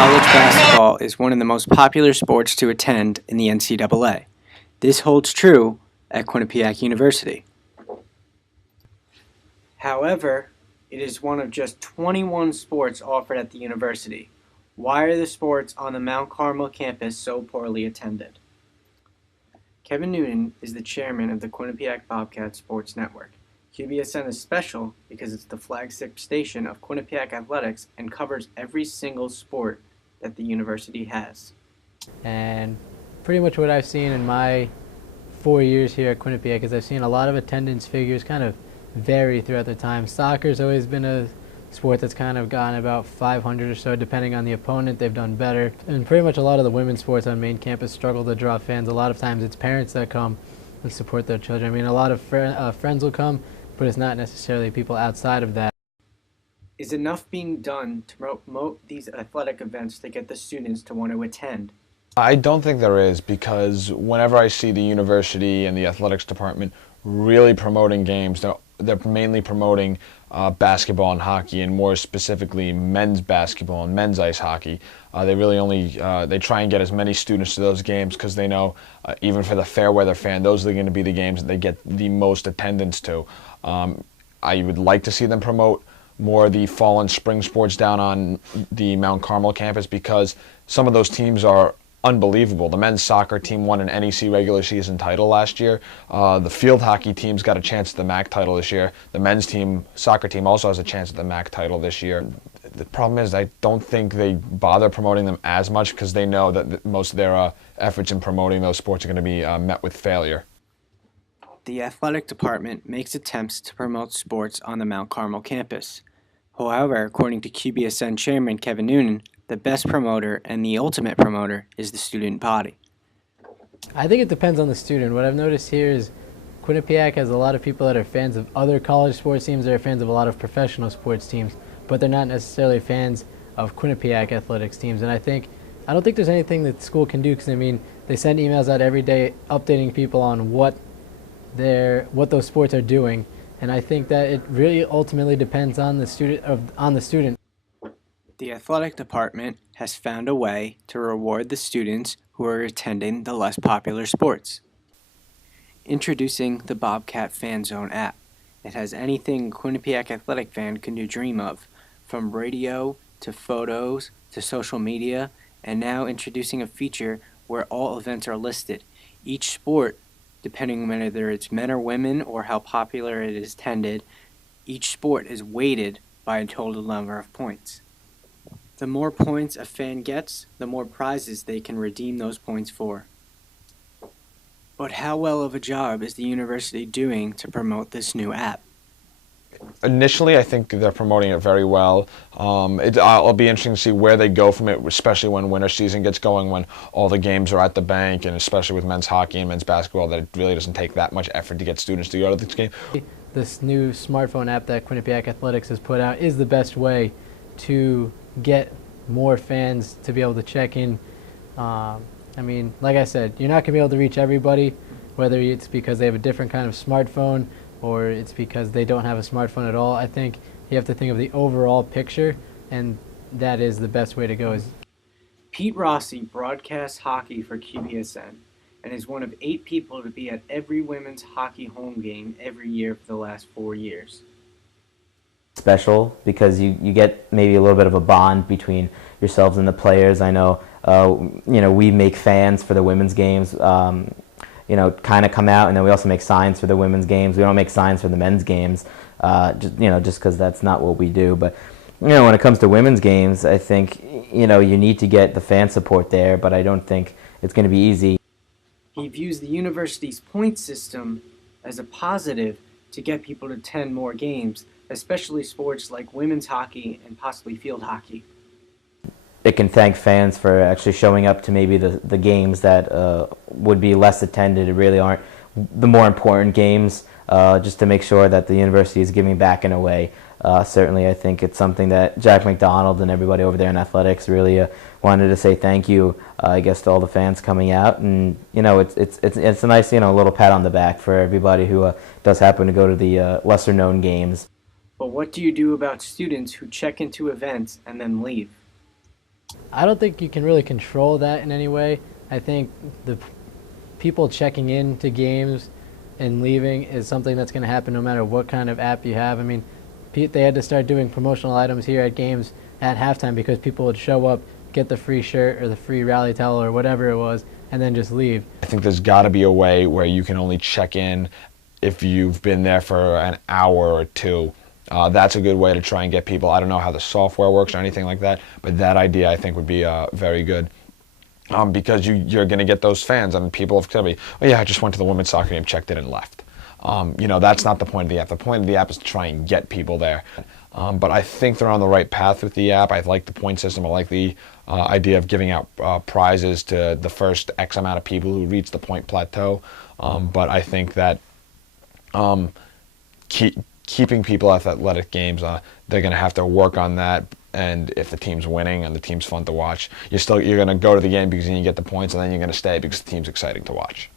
College basketball is one of the most popular sports to attend in the NCAA. This holds true at Quinnipiac University. However, it is one of just 21 sports offered at the university. Why are the sports on the Mount Carmel campus so poorly attended? Kevin Noonan is the chairman of the Quinnipiac Bobcat Sports Network. QBSN is special because it's the flagship station of Quinnipiac athletics and covers every single sport that the university has. And pretty much what I've seen in my 4 years here at Quinnipiac is I've seen a lot of attendance figures kind of vary throughout the time. Soccer's always been a sport that's kind of gotten about 500 or so, depending on the opponent. They've done better. And pretty much a lot of the women's sports on main campus struggle to draw fans. A lot of times it's parents that come and support their children. I mean, a lot of friends will come, but it's not necessarily people outside of that. Is enough being done to promote these athletic events to get the students to want to attend? I don't think there is, because whenever I see the university and the athletics department really promoting games, they're mainly promoting basketball and hockey, and more specifically men's basketball and men's ice hockey. They really only they try and get as many students to those games because they know even for the fair weather fan, those are going to be the games that they get the most attendance to. I would like to see them promote more of the fall and spring sports down on the Mount Carmel campus, because some of those teams are unbelievable. The men's soccer team won an NEC regular season title last year. The field hockey team's got a chance at the MAC title this year. The men's soccer team also has a chance at the MAC title this year. The problem is I don't think they bother promoting them as much because they know that most of their efforts in promoting those sports are going to be met with failure. The athletic department makes attempts to promote sports on the Mount Carmel campus. However, according to QBSN chairman Kevin Noonan, the best promoter and the ultimate promoter is the student body. I think it depends on the student. What I've noticed here is Quinnipiac has a lot of people that are fans of other college sports teams. They're fans of a lot of professional sports teams, but they're not necessarily fans of Quinnipiac athletics teams. And I don't think there's anything that the school can do, because I mean, they send emails out every day updating people on what those sports are doing. And I think that it really ultimately depends on the student. The athletic department has found a way to reward the students who are attending the less popular sports. Introducing the Bobcat Fan Zone app. It has anything a Quinnipiac athletic fan can dream of, from radio to photos to social media, and now introducing a feature where all events are listed. Each sport, depending on whether it's men or women or how popular it is attended, each sport is weighted by a total number of points. The more points a fan gets, the more prizes they can redeem those points for. But how well of a job is the university doing to promote this new app? Initially, I think they're promoting it very well. It'll be interesting to see where they go from it, especially when winter season gets going, when all the games are at the bank, and especially with men's hockey and men's basketball, that it really doesn't take that much effort to get students to go to this game. This new smartphone app that Quinnipiac Athletics has put out is the best way to get more fans to be able to check in. I mean, like I said, you're not going to be able to reach everybody, whether it's because they have a different kind of smartphone or it's because they don't have a smartphone at all. I think you have to think of the overall picture, and that is the best way to go. Pete Rossi broadcasts hockey for QBSN and is one of 8 people to be at every women's hockey home game every year for the last 4 years. Special because you get maybe a little bit of a bond between yourselves and the players. I know, we make fans for the women's games, kind of come out, and then we also make signs for the women's games. We don't make signs for the men's games, just because that's not what we do. But, when it comes to women's games, I think, you need to get the fan support there, but I don't think it's going to be easy. He views the university's point system as a positive to get people to attend more games, especially sports like women's hockey and possibly field hockey. It can thank fans for actually showing up to maybe the games that would be less attended. It really aren't the more important games, just to make sure that the university is giving back in a way. Certainly, I think it's something that Jack McDonald and everybody over there in athletics really wanted to say thank you, I guess, to all the fans coming out. And, it's a nice, little pat on the back for everybody who does happen to go to the lesser-known games. But what do you do about students who check into events and then leave? I don't think you can really control that in any way. I think the people checking in to games and leaving is something that's going to happen no matter what kind of app you have. I mean, they had to start doing promotional items here at games at halftime because people would show up, get the free shirt or the free rally towel or whatever it was, and then just leave. I think there's got to be a way where you can only check in if you've been there for an hour or two. That's a good way to try and get people. I don't know how the software works or anything like that, but that idea I think would be very good. Because you're going to get those fans, and people have told me, oh yeah, I just went to the women's soccer game, checked it, and left. That's not the point of the app. The point of the app is to try and get people there. But I think they're on the right path with the app. I like the point system. I like the idea of giving out prizes to the first X amount of people who reach the point plateau. But I think that keeping people at athletic games, they're going to have to work on that. And if the team's winning and the team's fun to watch, you're going to go to the game because then you get the points, and then you're going to stay because the team's exciting to watch.